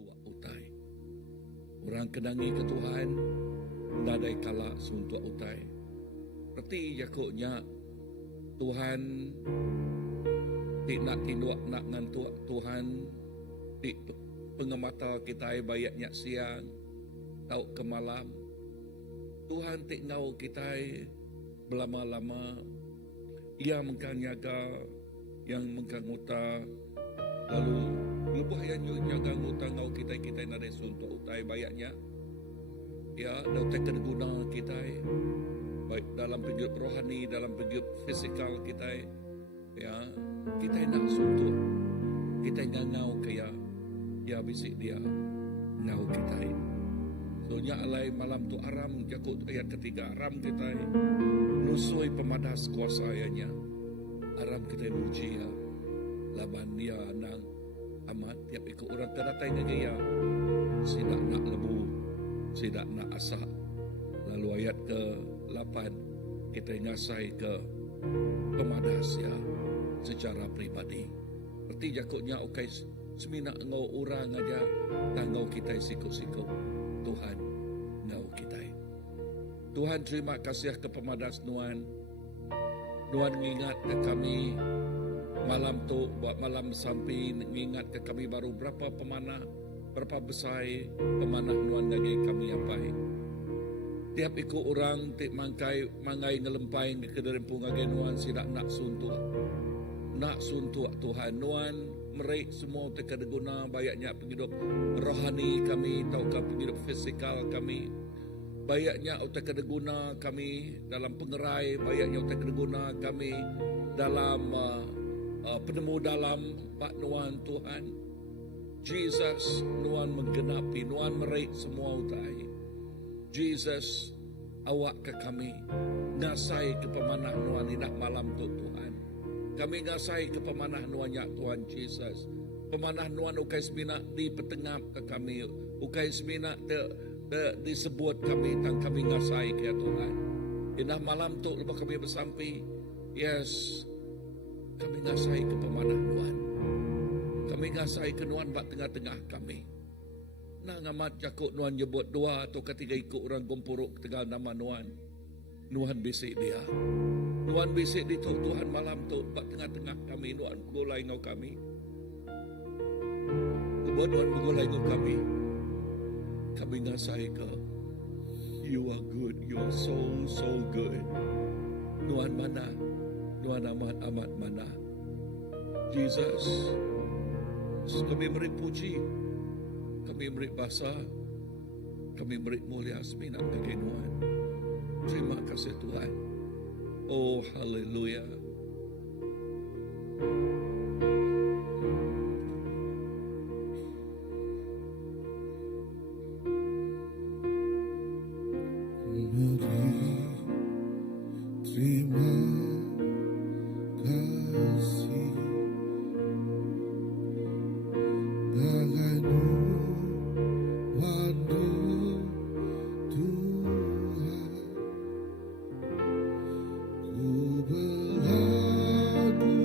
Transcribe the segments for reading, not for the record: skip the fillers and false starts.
suntuk utai. Orang kenangi ke Tuhan, nadai kala suntuk utai. Berarti jakuknya Tuhan ti nak tinduak nak ngantuk Tuhan ti pengemata kita bayaknya siang tau ke malam. Tuhan ti ngau kita belama-lama. Ia mengkanyaga yang mengkanguta lalu lebah yang nyaga ngutang ngau kita nadai suntuk utai bayaknya. Ya, dautai kedeguna kita baik dalam pegiut rohani, dalam pegiut fisikal kita, ya, kita nak suntuk, kita ngau kaya, ya bisik dia ngau kita. Soalnya alai malam tu aram, jakut ayat ketiga aram kita, nusui pemadas kuasa ayahnya, aram kita muji ya, laban dia nang amat tiap ikut orang terdatai ngegaya, sidak nak lebu, sidak nak asak. Lalu ayat ke-8 kita ngasai ke pemadas ya secara pribadi. Berarti jakutnya ukai semina ngau orang aja tangau kita sikut-sikut Tuhan ngau kita. Tuhan terima kasih ke pemadas Nuan. Nuan ngingat ke kami malam tu buat malam sampai ngingat ke kami baru berapa pemanah, berapa besar pemanah Nuan lagi kami apa. Tiap ikut orang tik mangai ngelempai ke dalam pungagai Nuan sidak nak suntuk Tuhan Nuan merik semua teka guna bayaknya penghidup rohani kami taukah penghidup fisikal kami bayaknya teka guna kami dalam pengerai bayaknya teka guna kami dalam penemu dalam Pak Nuan Tuhan Jesus Nuan menggenapi Nuan merik semua utai Jesus, awak ke kami, ngasai ke pemanah Nuan indah malam tu Tuhan. Kami ngasai ke pemanah Nuan ya Tuhan Jesus. Pemanah Nuan ukai semina di petengap ke kami, ukai semina disebut kami tang kami ngasai ke Tuhan. Indah malam tu lepas kami bersampai, yes, kami ngasai ke pemanah Nuan. Kami ngasai ke Nuan bak tengah-tengah kami. Nang amat jakut Nuan nyebut dua atau ketiga ikut orang gompuruk tegal nama Nuan. Nuan bisik dia. Nuan bisik di Tuhan malam tu bak tengah-tengah kami Nuan begolai ngau kami. Kebuat Nuan begolai ngau kami. Kami ngasai ke you are good, you are so good. Nuan mana? Nuan amat mana? Jesus, kami beri puji. Kami beri bahasa, kami beri mulia semina bagi Tuhan. Terima kasih Tuhan. Oh haleluya. Terima kasih bagai Tuhan, ku berlagu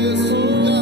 Yes, Lord.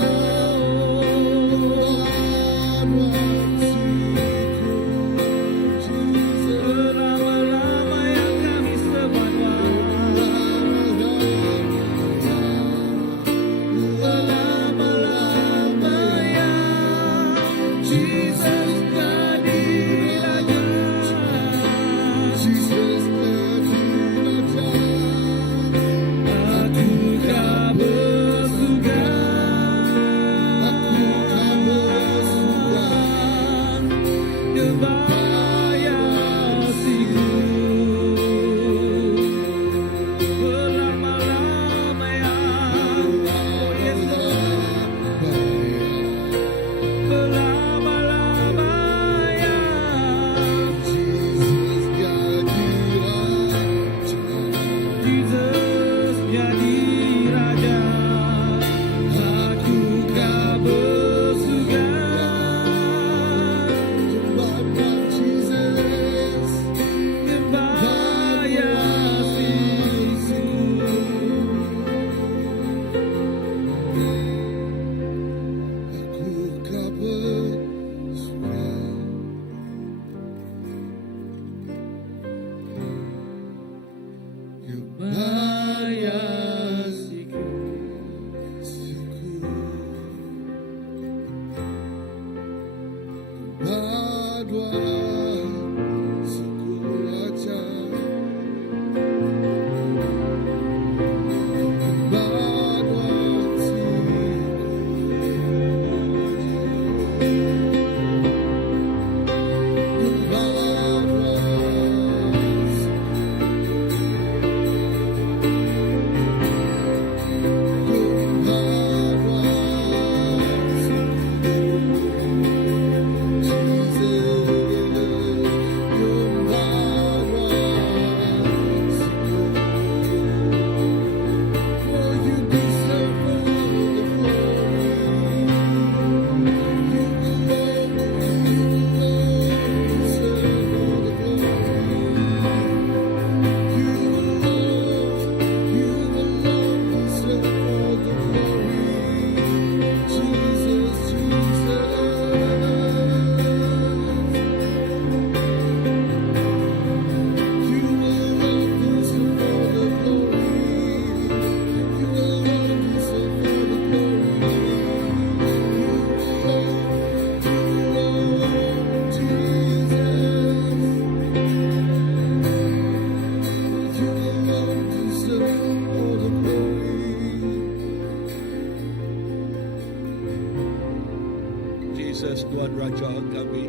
Jesus, Tuhan Raja kami,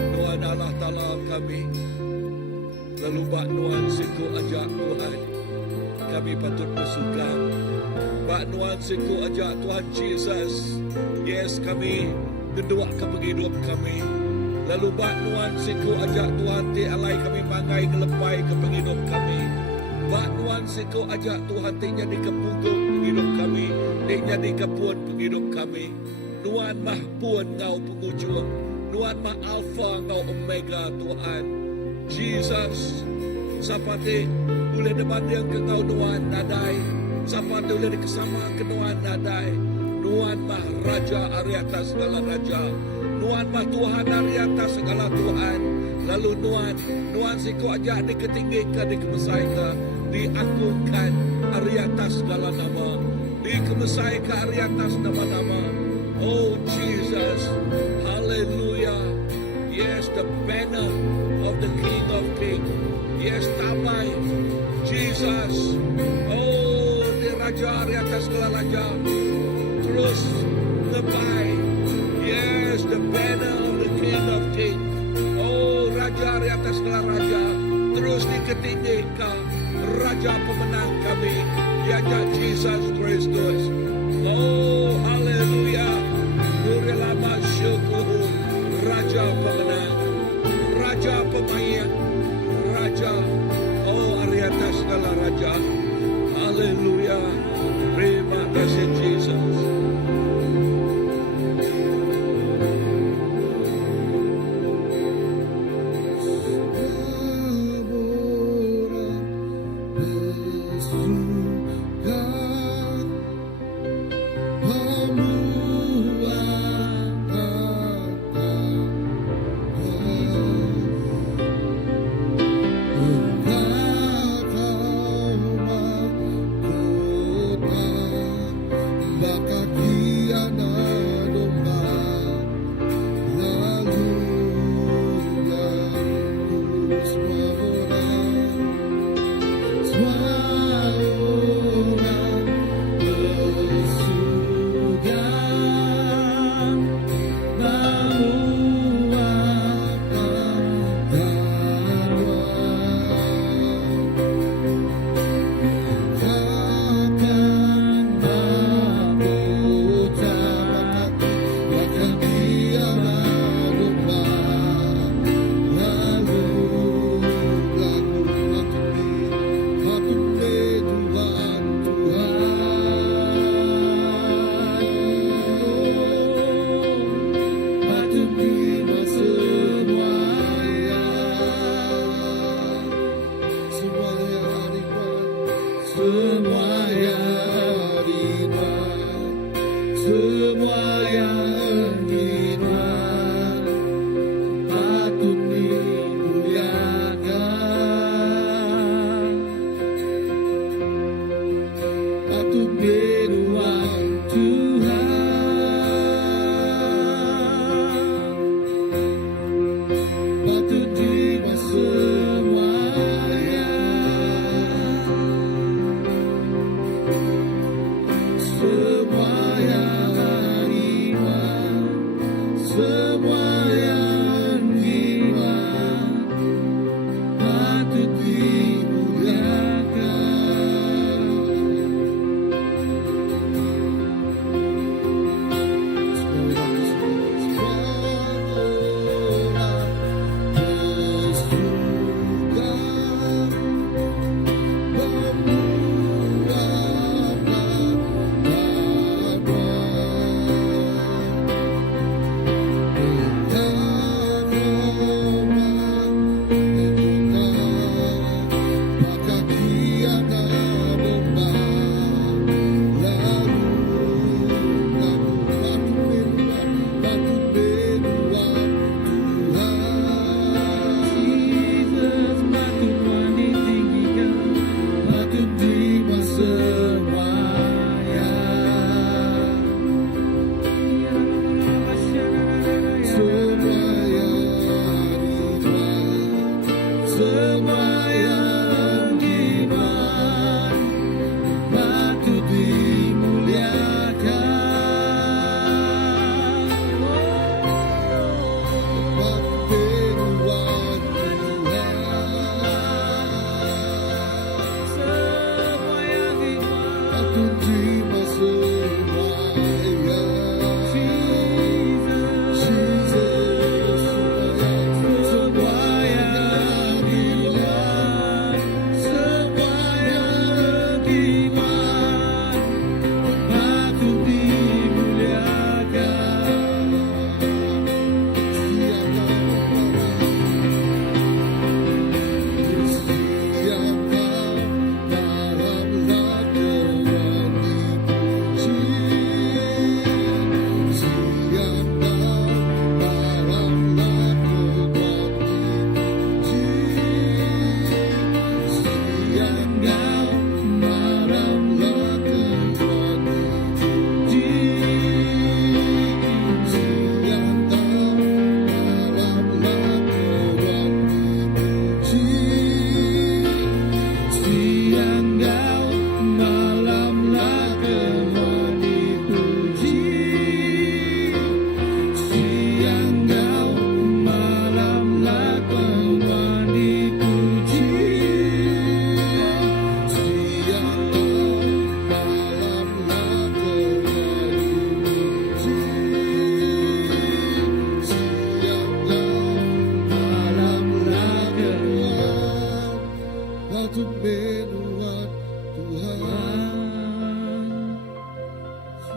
Tuhan Allah Ta'ala kami. Lalu bak Tuhan siku ajak Tuhan, kami patut bersuka. Bak Tuhan siku ajak Tuhan Jesus, yes kami kedua ke penghidup kami. Lalu bak Tuhan siku ajak Tuhan ti alai kami mangai ngelepai ke penghidup kami. Bak Tuhan siku ajak Tuhan ti jadi kepunggung penghidup kami, ti jadi kepuan penghidup kami. Tuhan mah puan ngau pengujung, Tuhan mah alfa ngau omega Tuhan. Jesus, sapati boleh debat yang ke ngau Tuhan nadai, sapati boleh kesama ke Tuhan nadai. Tuhan mah Raja dari atas segala Raja, Tuhan mah Tuhan dari atas segala Tuhan. Lalu Tuhan siku ajak diketinggikan, dikemesaikan, diagungkan dari atas segala nama, dikemesaikan dari atas nama-nama. Oh Jesus, hallelujah. Yes, the banner of the King of Kings. Yes, tabai Jesus. Oh, di Raja di atas segala Raja. Terus tebai. Yes, the banner of the King of Kings. Oh, Raja di atas segala Raja. Terus diketinggikan Raja pemenang kami, yaitu Jesus Kristus. Oh, haleluya. Lama syukur, Raja pemenang, Raja pemain, Raja, oh dari atas segala Raja. Haleluya. Terima kasih Jesus. Semua yang hari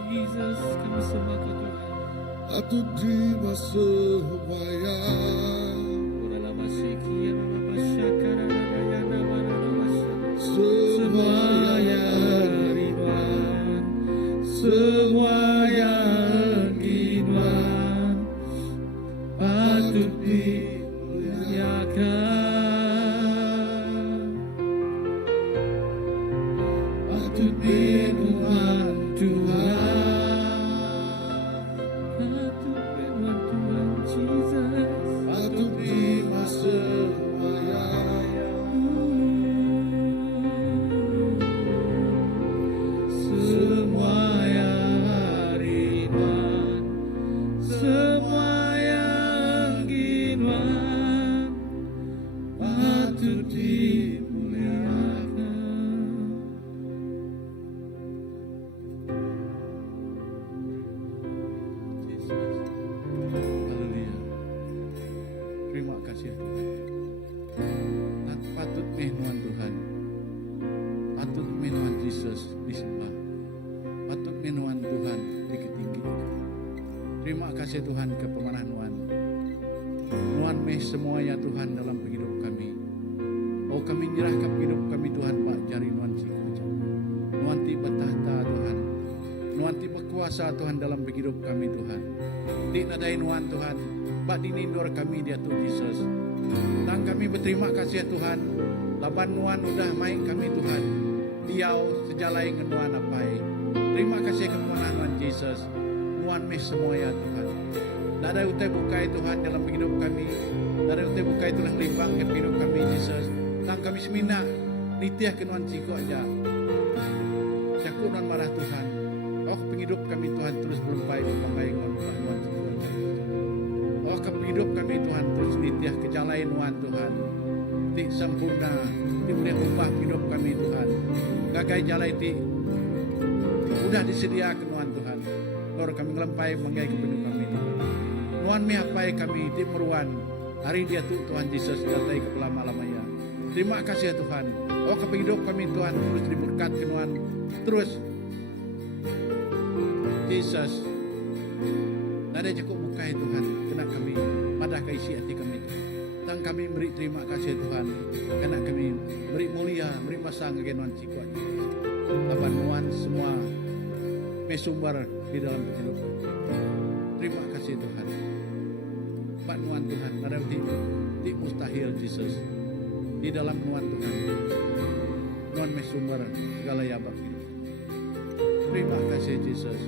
Jesus, kami sembah Kau Tuhan. Patut terima sembahyang. Semua yang rinduan, semua yang rinduan, patut dimuliakan, patut dimuliakan Tuhan, patut dimuliakan Jesus, patut dimasuk. Terima kasih Tuhan kepemanah Nuan. Nuan meh semua ya Tuhan dalam hidup kami. Oh kami nyerahkan hidup kami Tuhan Pak jari Nuan cikgu. Nuan tiba tahta Tuhan. Nuan tiba kuasa Tuhan dalam hidup kami Tuhan. Di nadai Nuan Tuhan. Pak dinindor kami dia Tuhan Yesus. Dan kami berterima kasih Tuhan. Laban Nuan udah main kami Tuhan. Diau sejalai ngenuan apai. Terima kasih kepemanah Nuan Yesus. Nuan meh semua ya Tuhan. Nada utai bukai Tuhan dalam hidup kami. Nada utai bukai tulang limbang ke hidup kami Yesus. Tang kami semina nitiah ke Nuan ciko aja. Cakup Nuan marah Tuhan. Oh penghidup kami Tuhan terus berumpai berumpai Nuan ciko aja. Oh kehidup kami Tuhan terus nitiah kejalai Nuan Tuhan. Ti sempurna, ti boleh ubah hidup kami Tuhan. Gagai jalai ti sudah disediakan Nuan Tuhan. Lord kami ngelempai menggai kepenuh kami Nuan mihapai kami di meruan hari dia Tuhan Yesus datai kepala malamaya. Terima kasih ya Tuhan. Oh kehidup kami Tuhan terus diberkat ke Nuan terus Yesus. Nada cukup mukai Tuhan kena kami madah kaisi hati kami dan kami beri terima kasih Tuhan kena kami beri mulia beri pasang ke Nuan cikgu lapan Nuan semua mesumber di dalam hidup. Terima kasih Tuhan. Pak Nuan Tuhan, ada di mustahil Yesus. Di dalam Nuan Tuhan. Nuan mesumber segala yabak hidup. Terima kasih Yesus.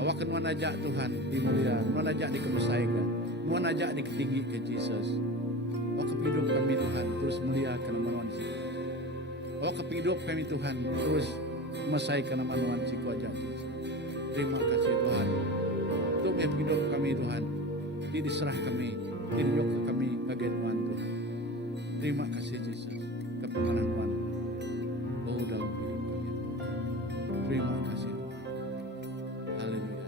Awak Nuan ajak Tuhan di mulia, Nuan ajak dikebesaikan, Nuan ajak diketinggi ke Yesus. Awak hidup kami Tuhan terus muliakan nama Nuan Yesus. Awak hidup kami Tuhan terus mesaikan nama Nuan Yesus aja. Terima kasih Tuhan. Untuk hidup kami Tuhan. Diserah kami. Dinyok kami bagian Tuhan Tuhan. Terima kasih Yesus. Kepemanah Tuhan. Oh dalam hidup kami. Terima kasih Tuhan. Haleluya.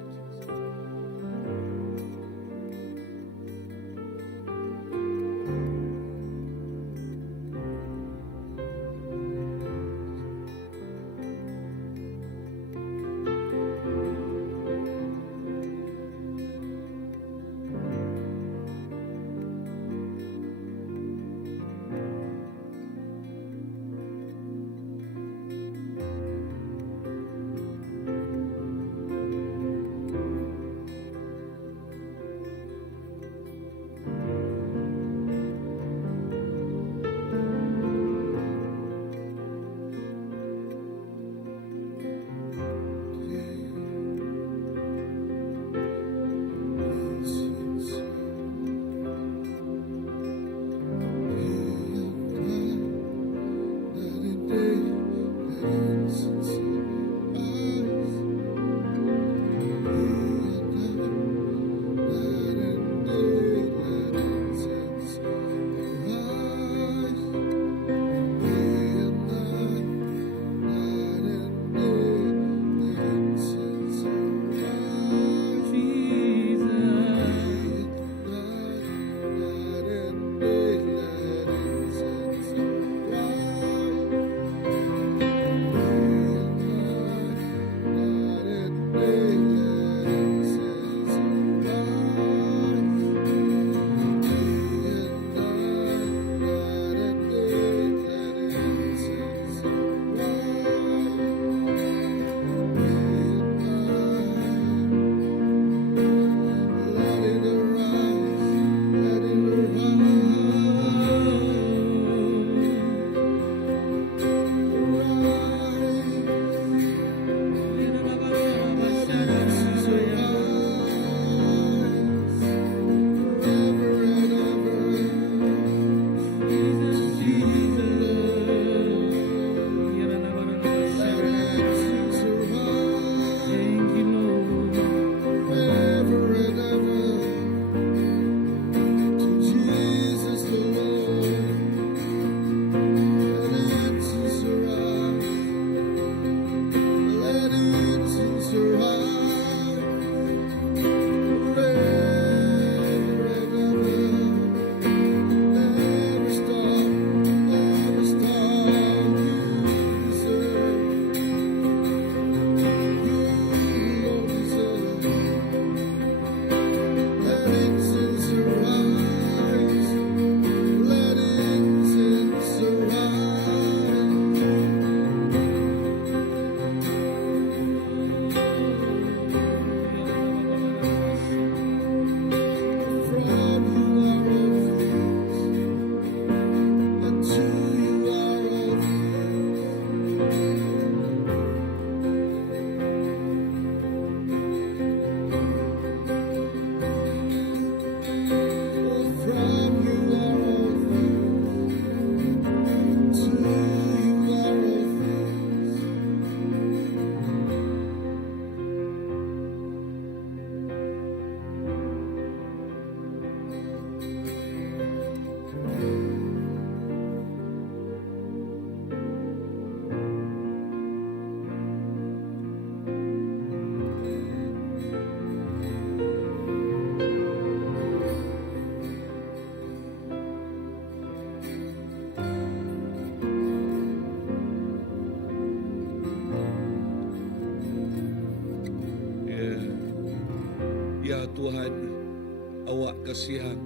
awak ke siang,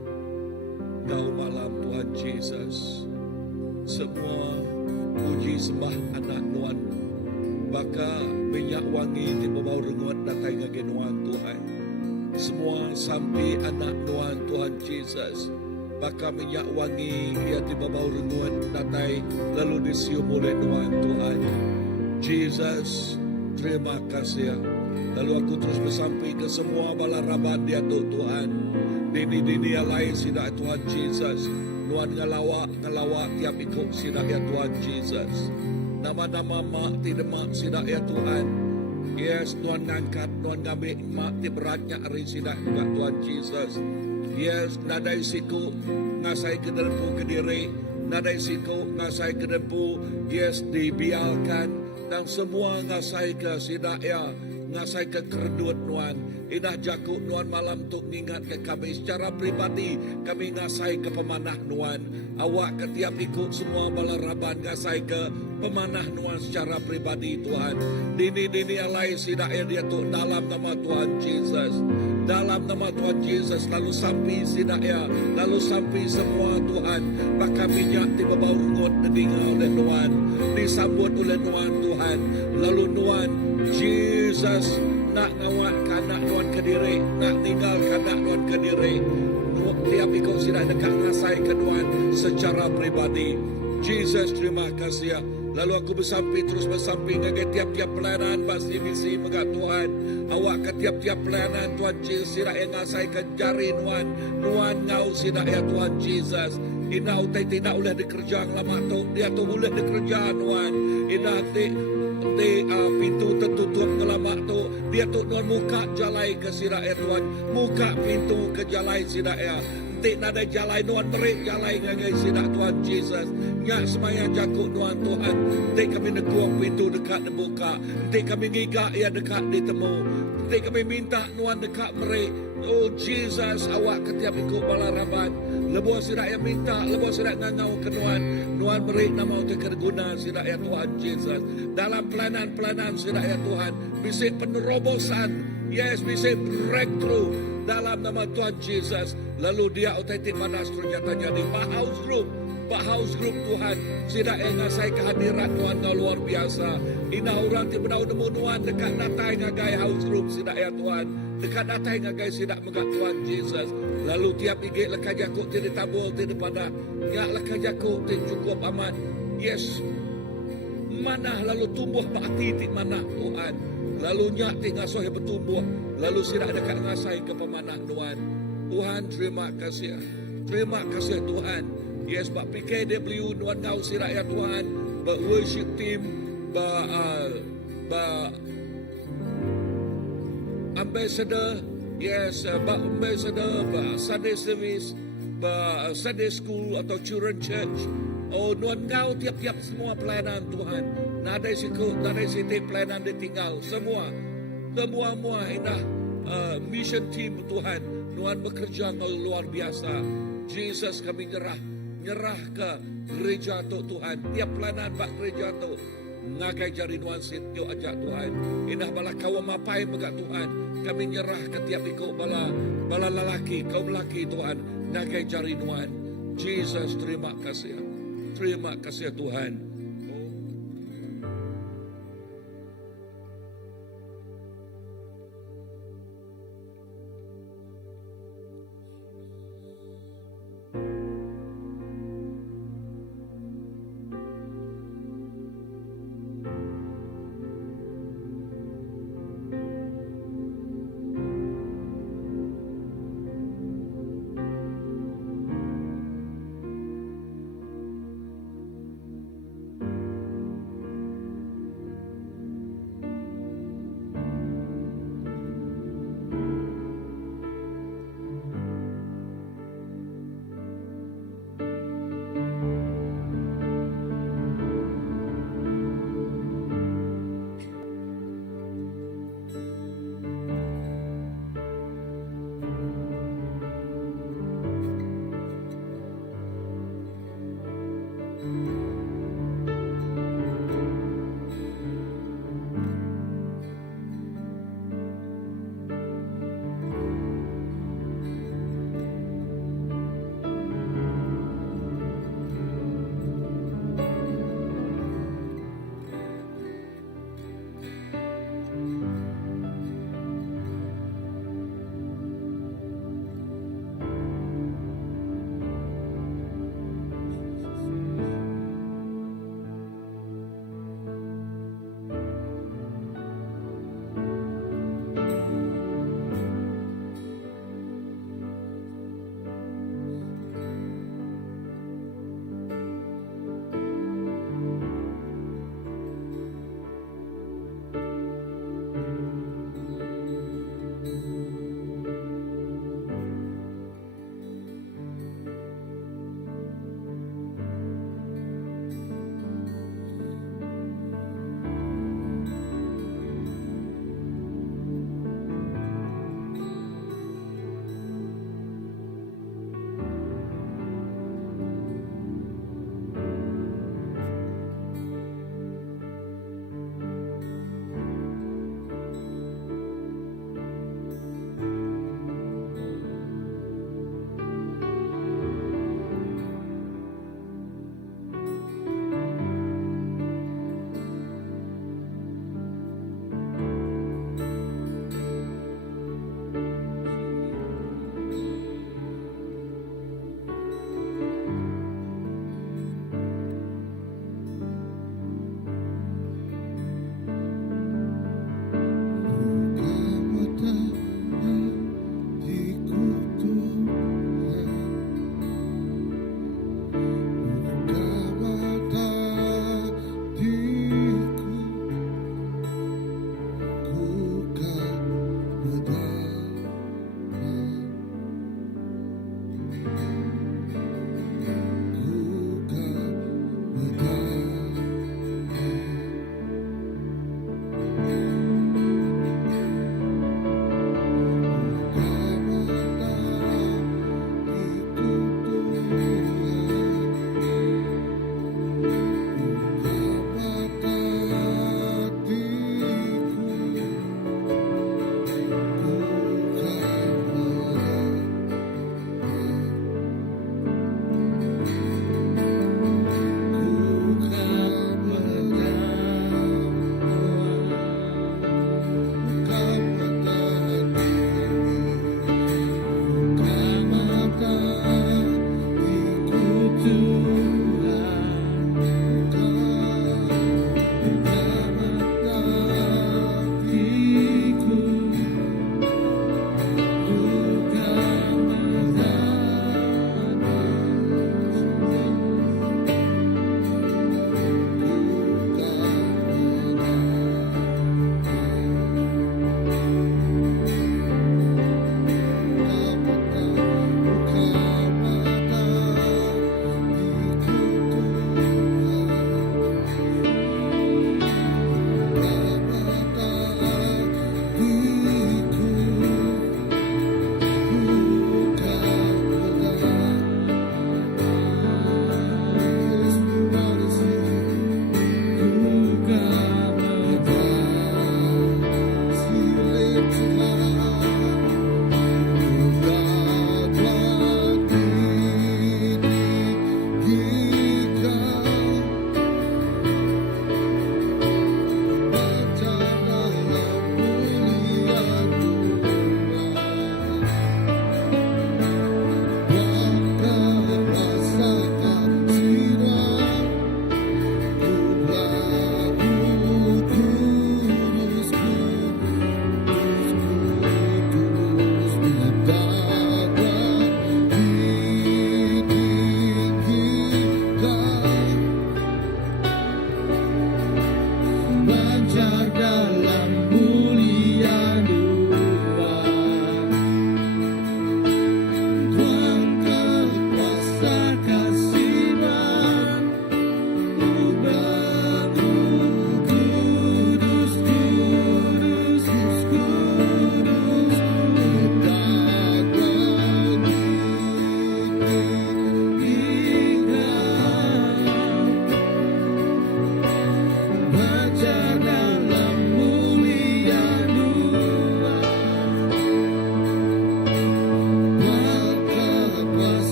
Engkau malam Tuhan Yesus. Semua puji sembah anak Nuan, baka minyak wangi di bawah renguat datai ngage Nuan Tuhan. Semua sampai anak Nuan Tuhan Yesus, baka minyak wangi ia di bawah renguat datai lalu disium oleh Nuan Tuhan. Jesus, terima kasih. Lalu aku terus bersampai ke semua balaraban dia Tuhan. Dini-dini alai sidak Tuhan Jesus. Nuan ngalawak tiap ikut sidak ya Tuhan Jesus. Nama-nama mak ti demak sidak ya Tuhan. Yes, Tuhan ngangkat, Tuhan ngambil mak ti beratnya hari sidak juga Tuhan Jesus. Yes, nadai siku ngasai ke dempu ke diri. Nadai siku ngasai ke dempu. Yes, dibiarkan. Dan semua ngasai ke sidak ya. Ngasai ke keredut Nuan. Inah jakuk Nuan malam tu ingat ke kami secara pribadi. Kami ngasai ke pemanah Nuan. Awak ketiap ikut semua balaraban ngasai ke pemanah Nuan secara pribadi Tuhan. Dini-dini alai sidak ya dia tu dalam nama Tuhan Jesus. Dalam nama Tuhan Jesus lalu sampai sidak ya. Lalu sampai semua Tuhan. Bahkan minyak tiba bau rungut didengar oleh Nuan. Disambut oleh Nuan Tuhan. Lalu Nuan Jesus nak ngawat kanak Nuan ke diri, nak tinggal kanak Nuan ke diri. Tiap ikut sidak dekat ngasai ke Nuan secara pribadi. Jesus, terima kasih. Lalu aku terus bersampai dengan tiap-tiap pelayanan pasti misi megat Tuhan. Awak ke tiap-tiap pelayanan Tuhan Jesus sidak yang ngasai ke jari Nuan. Nuan ngau sidak ya Tuhan Jesus. Ina utai tidak boleh dikerja lama tu, dia tu boleh dikerja Nuan. Ina pintu tertutup ngelamak tu, dia tu Nuan muka jalai ke sidak ya Tuhan. Muka pintu ke jalai sidak ya. Nanti nada jalai Nuan merik jalai ngagai sidak Tuhan Jesus. Nyak semaya jakuk Nuan Tuhan. Nanti kami nekuang pintu dekat dibuka. Nanti kami ngigak ya dekat ditemu. Nanti kami minta Nuan dekat merik. Oh Jesus, awak ketiap ikut balaraban. Lebuh sidak yang minta, lebuh sidak ngangau ke Nuan. Nuan merik nama untuk kerguna sidak ya Tuhan Jesus. Dalam pelayanan-pelayanan sidak ya Tuhan. Bisik penerobosan. Yes, bisik breakthrough. Dalam nama Tuhan Jesus. Lalu dia otentik mana senjatanya di Pak House Group. Pak House Group Tuhan. Sidak yang ngasai kehadiran Nuan kau luar biasa. Ina orang ti benau nemu Nuan dekat datai ngagai House Group sidak ya Tuhan. Dekat datai ngagai sidak megat Tuhan Jesus. Lalu tiap igik lekah jakuk ti ditabur ti depada. Nyak lekah jakuk ti cukup amat. Yes. Mana lalu tumbuh bakti ti mana Tuhan. Lalu nyak ti ngasuh bertumbuh. Lalu sidak dekat ngasai ke pemanah Nuan. Tuhan terima kasih. Terima kasih Tuhan. Yes, Pak PKW Nuan ngau sidak ya Tuhan. Pak worship team. Pak ambassador. Yes, Pak ambassador. Pak Sunday service. Pak Sunday school atau children church. Oh, Nuan ngau tiap-tiap semua pelayanan Tuhan. Nadai siku, nadai siti pelayanan ditinggal. Semua indah. Mission team Tuhan. Nuan bekerja ngau luar biasa. Jesus kami nyerah ke gereja tu Tuhan. Tiap pelayanan Pak gereja tu ngagai jari Nuan sitio ajak Tuhan. Indah bala kaum mapai megat Tuhan. Kami nyerah ke tiap ikut bala lelaki, kaum lelaki Tuhan. Ngagai jari Nuan. Jesus terima kasih. Terima kasih Tuhan.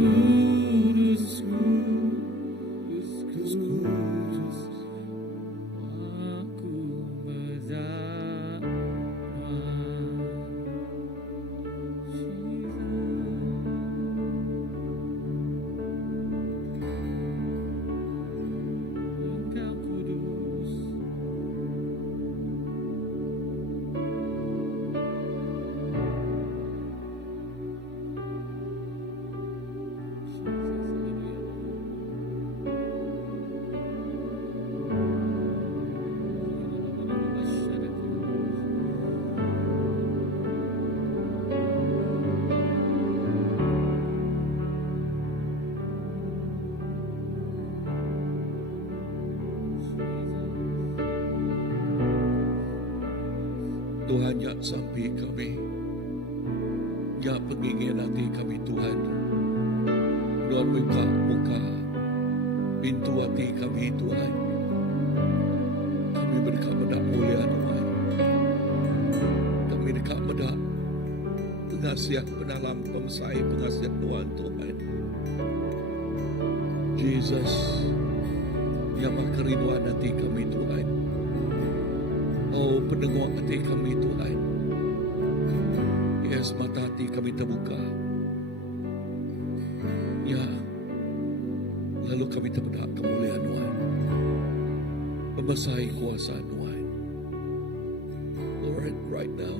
Kudus, kudus, kudus, kudus, aku berdoa. Engkau kudus. Tuhan ya sampai kami, ya pengingin hati kami Tuhan. Tuhan buka muka pintu hati kami Tuhan. Kami berdekat mendak mulia Tuhan. Kami dekat mendak pengasihat penalam pemesai pengasihat Tuhan. Jesus, yang kerinduan hati kami Tuhan. Oh, pendengar hati kami Tuhan. Yes, mata hati kami terbuka. Ya, lalu kami terbedak kemuliaan Tuhan. Memesai kuasa Tuhan. Lord, right now,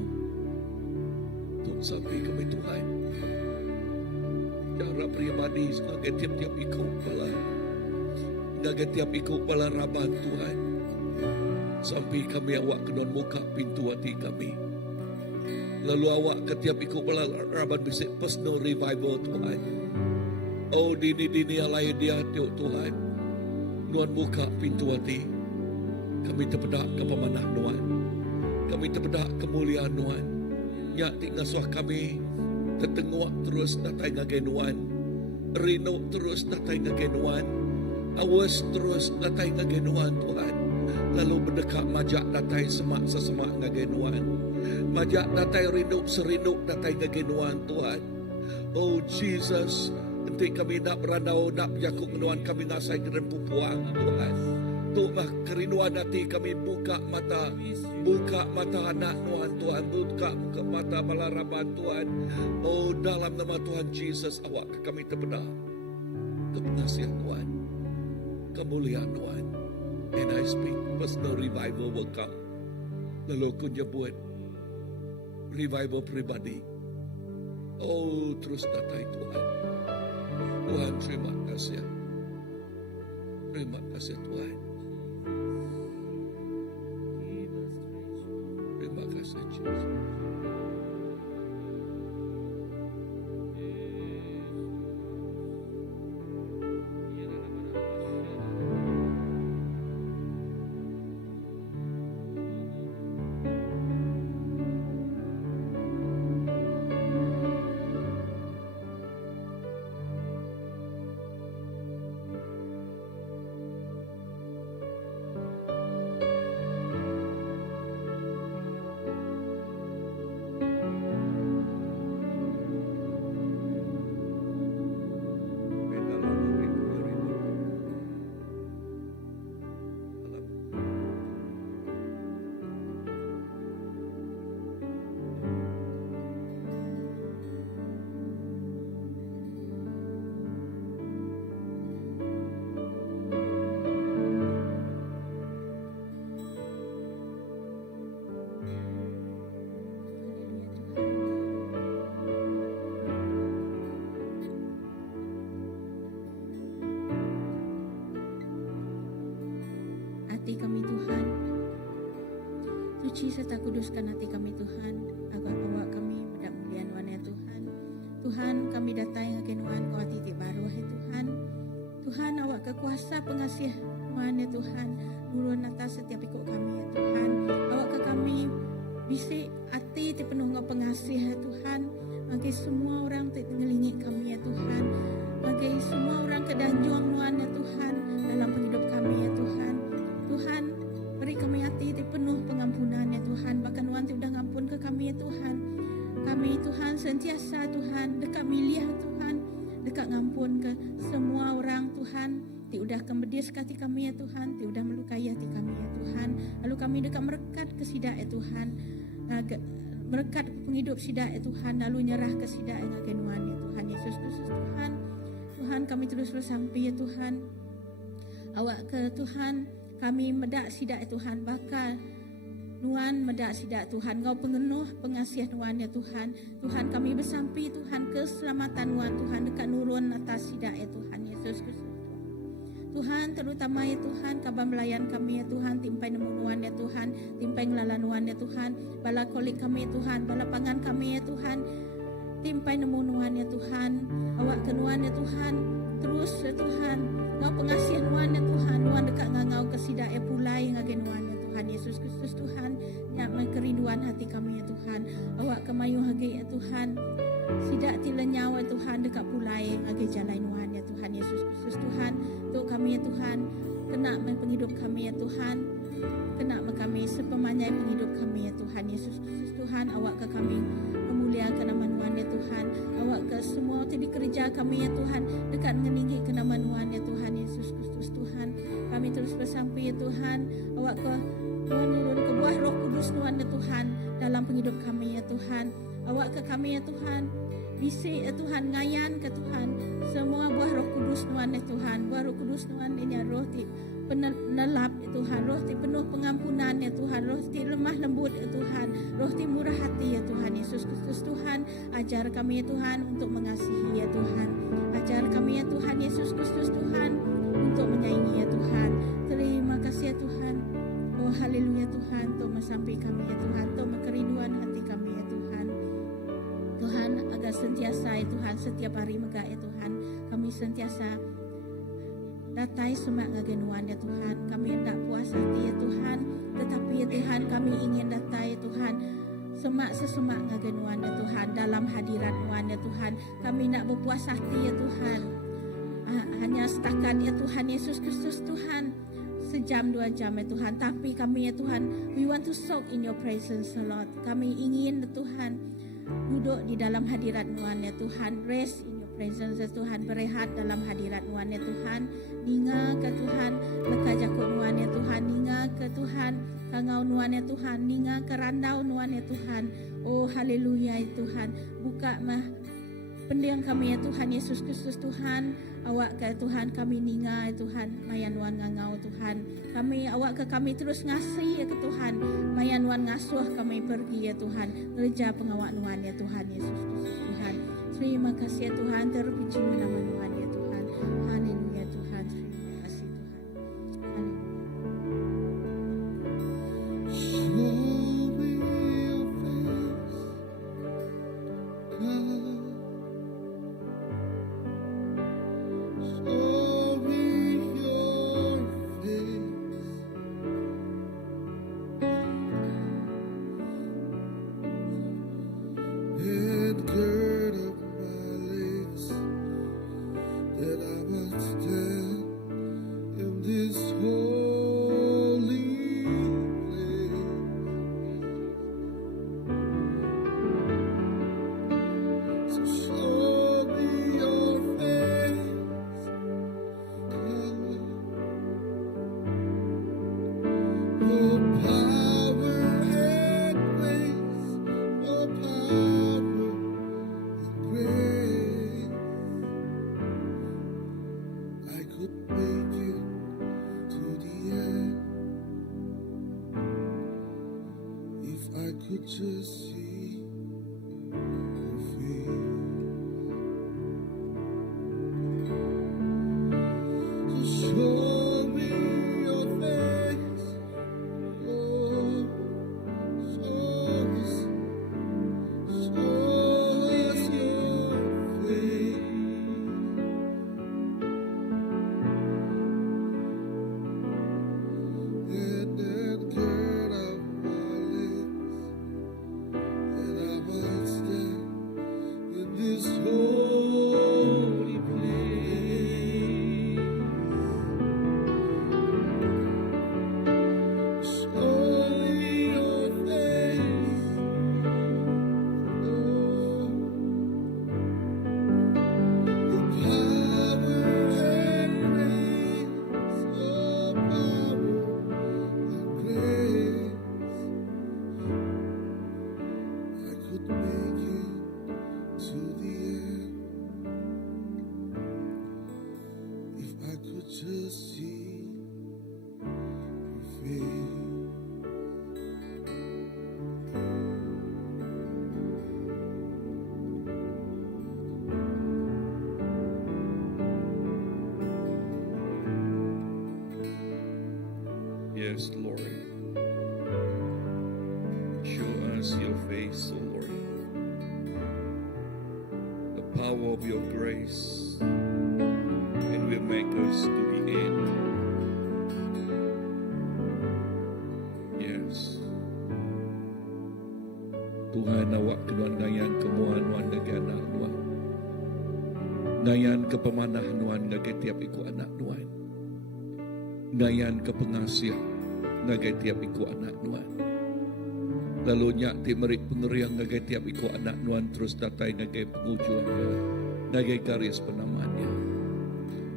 Tuhan sampai kami Tuhan. Cara pribadi sebagai tiap-tiap ikut pala. Sebagai tiap ikut pala raban Tuhan. Sampai kami awak kenon muka pintu hati kami. Lalu awak ketiap ikut raban bisik personal revival Tuhan. Oh dini alai dia Tuhan. Nuan buka pintu hati. Kami terpedak ke pemanah Nuan. Kami terpedak kemuliaan Nuan. Nyak tingasuh kami. Tertengok terus datai ngagai Nuan. Rino terus datai ngagai Nuan. Awas terus datai ngagai Nuan Tuhan. Lalu berdekat majak datai semak sesemak ngagenuan. Majak datai rinuk serinuk datai ngagenuan Tuhan. Oh Jesus, nanti kami nak berandau nak jakuk menuan kami ngasai keren pupuang Tuhan. Tuhan kerinduan hati kami buka mata anak Tuhan Tuhan, buka mata balaraban Tuhan. Oh dalam nama Tuhan Jesus awak kami terbedah kepengasihan Tuhan, kemuliaan Tuhan. And I speak personal revival will come. Lalu ku nyebut revival pribadi. Oh terus datai Tuhan. Tuhan terima kasih. Terima kasih Tuhan. Terima kasih Jesus. Hati kami Tuhan, suci serta kuduskan hati kami Tuhan, agar awak kami mendak mulian wan ya Tuhan. Tuhan kami datang agen wan kau titik baru hai Tuhan. Tuhan awak kekuasa pengasih wan ya Tuhan, nurun atas setiap ikut kami ya Tuhan. Awak ke kami bisik hati penuh kau pengasih ya Tuhan. Bagi semua orang ngelingi kami ya Tuhan. Bagi semua orang kedanjuang wan ya Tuhan dalam hidup kami ya Tuhan. Tuhan, beri kami hati penuh pengampunan ya Tuhan. Bahkan Tuhan sudah ngampun ke kami ya Tuhan. Kami Tuhan sentiasa Tuhan dekat milih Tuhan, dekat ngampun ampun ke semua orang Tuhan, ti udah kembedis hati kami ya Tuhan, ti udah melukai hati kami ya Tuhan. Lalu kami dekat merekat ke sidak ya Tuhan, merekat penghidup sidak ya Tuhan, lalu nyerah ke sidak yang agenuan ya Tuhan Yesus Kristus Tuhan. Tuhan kami terus bersampai ya Tuhan, awak ke Tuhan, kami medak sidak ya Tuhan, bakal Nuan medak sidak Tuhan, Kau pengenuh pengasihan Nuan ya Tuhan. Tuhan kami bersampai Tuhan, keselamatan Nuan Tuhan dekat nurun atas sidak ya Tuhan Yesus Kristus Tuhan. Terutama ya Tuhan, kabar melayan kami ya Tuhan, timpai nemu Nuan ya Tuhan, timpai ngelalan Nuan ya Tuhan, bala kolik kami ya Tuhan, bala pangan kami ya Tuhan, timpai nemu Nuan ya Tuhan, awak ke Nuan ya Tuhan, terus ya Tuhan, Kau pengasihan Nuan ya Tuhan, Nuan dekat ngangau ke sidak ya pulai ngagen Nuan ya Tuhan Yesus Kristus Tuhan, yang kerinduan hati kami ya Tuhan, awak kemayu hage ya Tuhan, sidak tila nyawa Tuhan dekat pulai ngage jalan Nuan ya Tuhan Yesus Kristus Tuhan, untuk kami ya Tuhan, kena penghidup kami ya Tuhan, kena kami sepemanyai penghidup kami ya Tuhan Yesus Kristus Tuhan, awak ke kami memuliakan nama Nuan ya Tuhan, awak ke semua di kerja kami ya Tuhan, dekat meninggi ke nama Nuan ya Tuhan Yesus Kristus Tuhan. Kami terus bersampai ya Tuhan, awak ke menurun ke buah Roh Kudus Nuan ya Tuhan dalam penghidup kami ya Tuhan, awak ke kami ya Tuhan, bisi ya Tuhan, ngayan ke Tuhan semua buah Roh Kudus Nuan ya Tuhan, buah Roh Kudus Nuan ini roh ti penelap ya Tuhan, roh ti penuh pengampunan ya Tuhan, roh ti lemah lembut ya Tuhan, roh ti murah hati ya Tuhan Yesus Kristus Tuhan. Ajar kami ya Tuhan untuk mengasihi ya Tuhan, ajar kami ya Tuhan Yesus Kristus Tuhan untuk menyayangi ya Tuhan. Terima kasih ya Tuhan, oh haleluya Tuhan, untuk sampai kami ya Tuhan, untuk kerinduan hati kami ya Tuhan. Tuhan agar sentiasa ya Tuhan, setiap hari megah ya Tuhan, kami sentiasa datai semak ngagenuan ya Tuhan, kami hendak puas hati ya Tuhan, tetapi ya Tuhan kami ingin datai ya Tuhan, semak sesemak ngagenuan ya Tuhan, dalam hadirat Nuan ya Tuhan, kami nak berpuas hati ya Tuhan, hanya setakat ya Tuhan Yesus Kristus Tuhan, sejam 2 jam ya Tuhan, tapi kami ya Tuhan, we want to soak in your presence Lord, kami ingin ya Tuhan duduk di dalam hadirat Nuan ya Tuhan, rest in your presence ya Tuhan, berehat dalam hadirat Nuan ya Tuhan, ninga ke Tuhan, leka jakut Nuan ya Tuhan, ninga ke Tuhan, kangau Nuan ya Tuhan, ninga ke randau Nuan ya Tuhan, oh haleluya ya Tuhan, buka mah pendiang kami ya Tuhan Yesus Kristus Tuhan, awak ke Tuhan kami ninga ya Tuhan, mayan Nuan ngangau Tuhan, kami awak ke kami terus ngasih ya ke Tuhan, mayan Nuan ngasuh kami pergi ya Tuhan, ngerja pengawak Nuan ya Tuhan Yesus Kristus Tuhan. Terima kasih ya Tuhan, terpuji nama Nuan ya Tuhan, haleluya Tuhan, terima kasih Tuhan, just see your face. Just show me your face, Lord. Show us your face. Let that gird up my lips. to see your face. Yes, Lord. Show us your face, O Lord. The power of your grace, and will make us to the end. Yes. Tuhan awak kenuan ngayan kemuan nuan negana nuan. Ngayan kepemanah nuan ngagai tiap iku anak nuan. Ngayan kepengasih ngagai tiap iku anak nuan. Lalu nyak ti merik pengeriang ngagai tiap iku anak nuan terus datai ngagai pengujuannya, ngagai garis penamanya.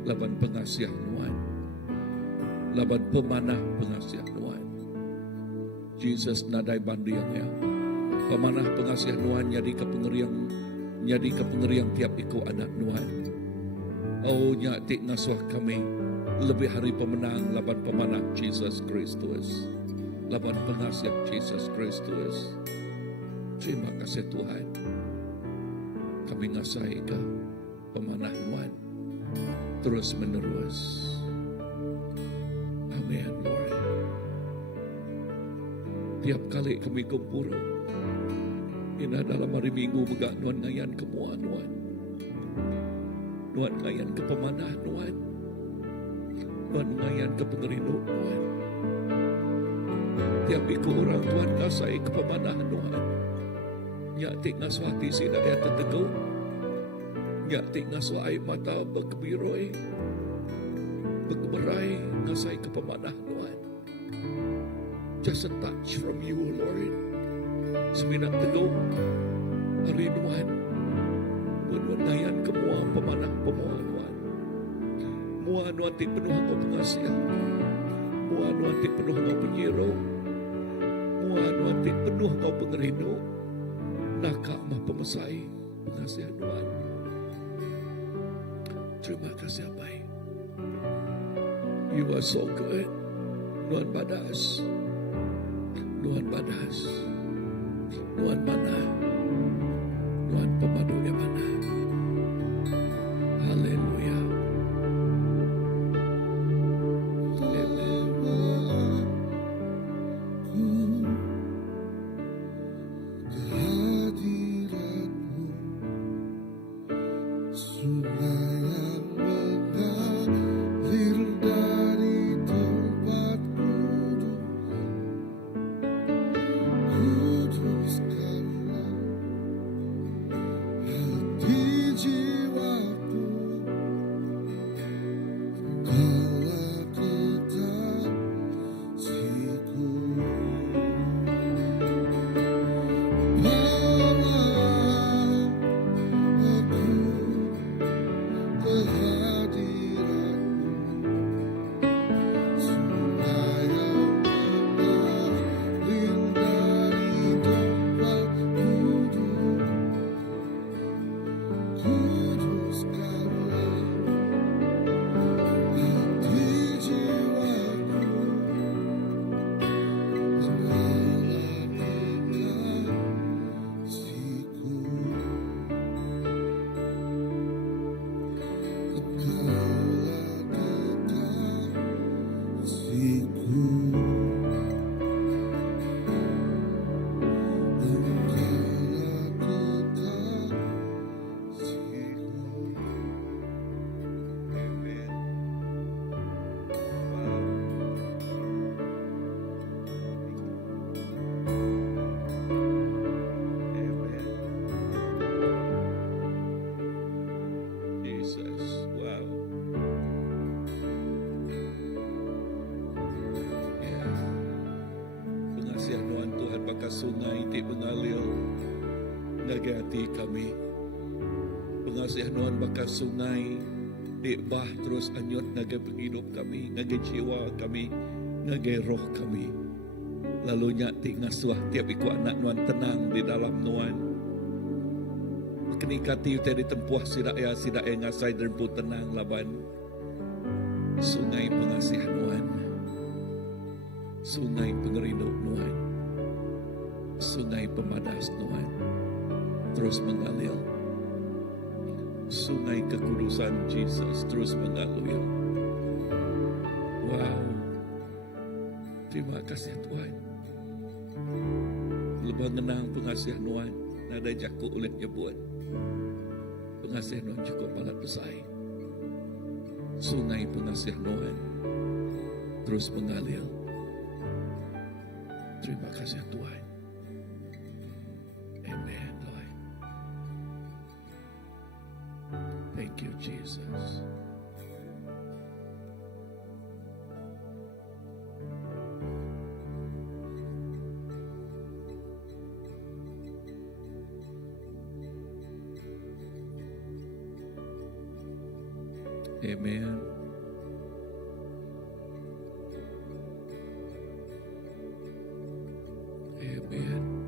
Laban pengasih nuan. Laban pemanah pengasih nuan. Jesus nadai bandiangnya. Pemanah pengasih nuan jadi kepengeriang tiap iku anak nuan. Oh nyak ti ngasuh kami lebih hari pemenang laban pemanah Jesus Kristus. Laban pengasih Jesus Kristus. Terima kasih Tuhan. Kami ngasih ke pemanah nuan terus menerus. Amin Lord. Tiap kali kami kumpul ina dalam hari Minggu megak nuan ngayan kemua nuan. Nuan ngayan ke pemanah nuan. Nuan ngayan ke pengerindu nuan. Tiap iku orang Tuhan ngasai ke pemanah nuan. Nyak tik ngaswati sida ya teteguh. Nyak tik ngaswai mata berkebiroi. Berkeberai ngasai ke pemanah nuan. Just a touch from you, Lord. Seminat teguh hari nuan. Nuan ngayan ke mua pemanah pemua nuan. Mua nuan tik penuh kau pengasihan. Mua nuan tik penuh kau penyiro. Mua nuan tik penuh kau pengerindu. Nakak mah pemesai pengasihan nuan. Terima kasih Abai. You are so good. Nuan badas. Nuan badas. Nuan mana. Nuan pemadu yang mana. Haleluya. Kehadiratmu supaya mengalir dari tempat kudus. Kuduskanlah hati jiwaku, engkaulah kekasihku. Bawa aku ke hadiratmu supaya mengalir dari tempat kudus. Kuduskanlah hati jiwaku, engkaulah kekasihku. Engkaulah kekasihku. Engkaulah kekasihku. Amen. Wow. Amen. Jesus. Wow. Yeah. Pengasihan nuan Tuhan baka sungai ti mengalir ngagai hati kami. Pengasihan nuan baka sungai di bah terus anyut ngagai penghidup kami, ngagai jiwa kami, ngagai roh kami. Lalu nyak ti ngasuh tiap iku anak nuan tenang di dalam nuan. Kenikati tadi tempuh sidak ya ngasai dan pun tenang laban. sungai pengasihan Tuhan, sungai pengerindau Tuhan, sungai pemadas Tuhan, terus mengalir. Sungai kekudusan Jesus terus mengalir. Wow, terima kasih Tuhan. Lebih mengenang pengasihan Tuhan, nada jaku oleh nyebut. Pengasihan Tuhan cukup palat besar. Sungai pengasihan Tuhan terus mengalir. Terima kasih Tuhan. Amen, Lord. Thank you, Jesus. Amen. Amen.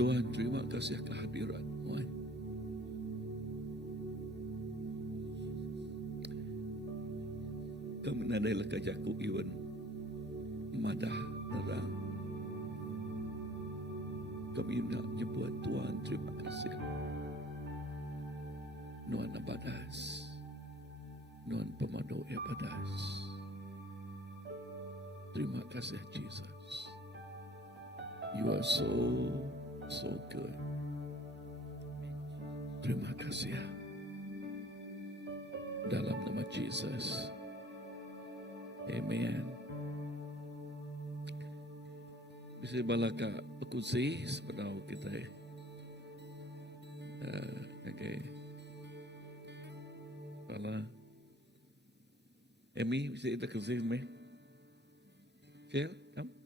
Tuhan, terima kasih kehadiran Tuhan. Kami nadailah kajaku iwan madah nerang. Kami nak jemput Tuhan, terima kasih. Nuan abadas, Nuan pemado ya badas. Terima kasih Jesus. You are so good. Terima kasih ya. Dalam nama Jesus. Amen. Bisa balaka pekusi sebenarnya kita. Okay. Bala. Emi bisa kita kusi me. Share, come.